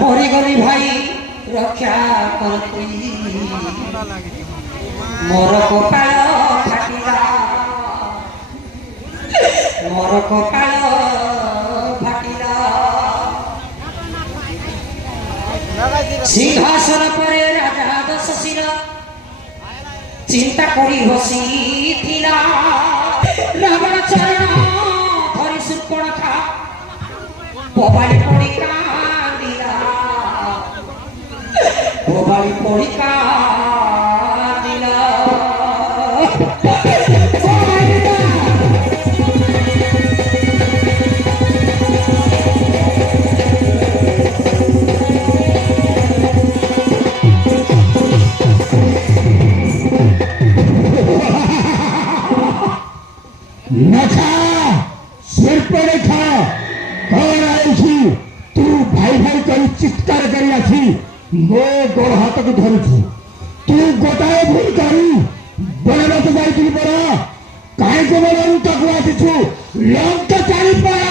मरी गली भाई रक्षा कर तुई मोर कपाल फाटिला मोर कपाल फाटिला सिंहासन परे राजा दशशिर चिंता करी बसी थिला रावण चरण धरी सुर्पणखा बोबाली पड़ी कांदिला बोबाली पड़ी कांदिला नखा सिर पर खा कौन आई थी तू भाई भाई कर चित्कार करी आसी मो गोड़ हाथ को धरुछु तू गोटाए भूल करी बड़ा तो जाई थी बड़ा काहे को बड़ा तक आसीछु लंका चाली पड़ा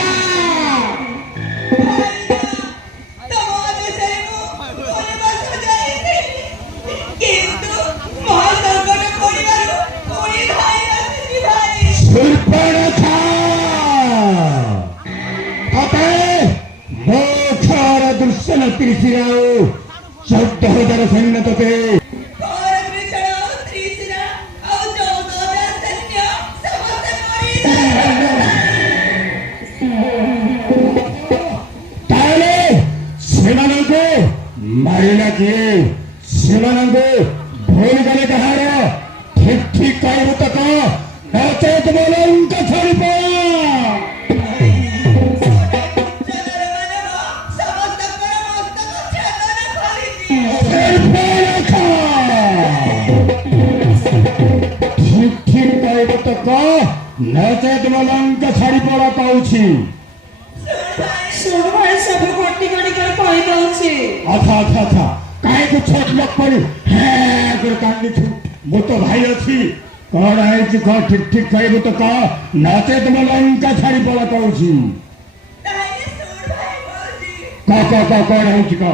त्रिशिराओ 14,000 सैन्य तोते को मारिला किए सेମାନଙ୍କୁ भूल गले कहार ठीक ठीक कहू तो कह नचेत बोलो उनका छोड़ी पड़ा नचेत मलंका छाड़ी पड़ा कहूची सब गोटी गोटी कर कहि दउची अच्छा अच्छा अच्छा काहे को छोट लोग पर है कर कांडी छु वो तो भाई अछि कौन है कि को ठीक ठीक कहबो तो कह नचेत मलंका छाड़ी पड़ा कहूची ताई सुर भाई बोलजी का कौन है कि का